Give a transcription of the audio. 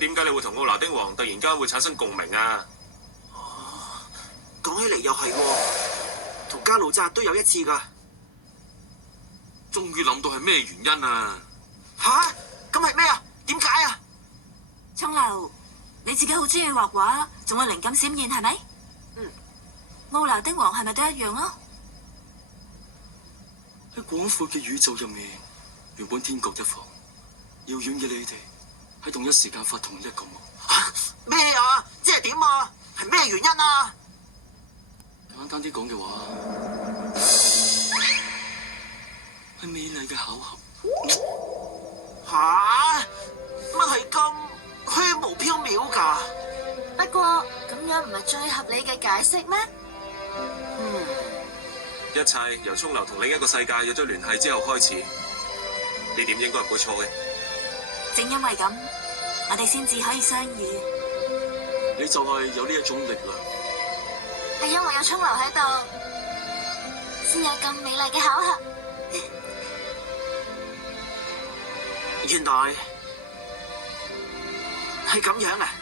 點解你會同奧拿丁王突然間會產生共鳴啊？講起嚟又係喎，同加魯扎都有一次㗎。終於諗到係咩原因啊？吓？咁係咩啊？點解啊？沖流，你自己好中意畫畫，仲有靈感閃現係咪？嗯。奧拿丁王係咪都一樣啊？喺廣闊嘅宇宙入面，原本天各一方，遙遠嘅你哋喺同一時間發同一個夢。咩啊？即係點啊？係咩原因啊？簡單啲講嘅話，係美麗嘅巧合。吓？乜係咁虛無縹緲㗎？不過咁樣唔係最合理嘅解釋咩？一切由沖流同另一個世界有咗聯繫之後開始，呢點應該唔會錯嘅。正因為咁，我哋先至可以相遇。你就係有呢一種力量。係因為有沖流喺度，先有咁美麗嘅巧合。原來係咁樣啊！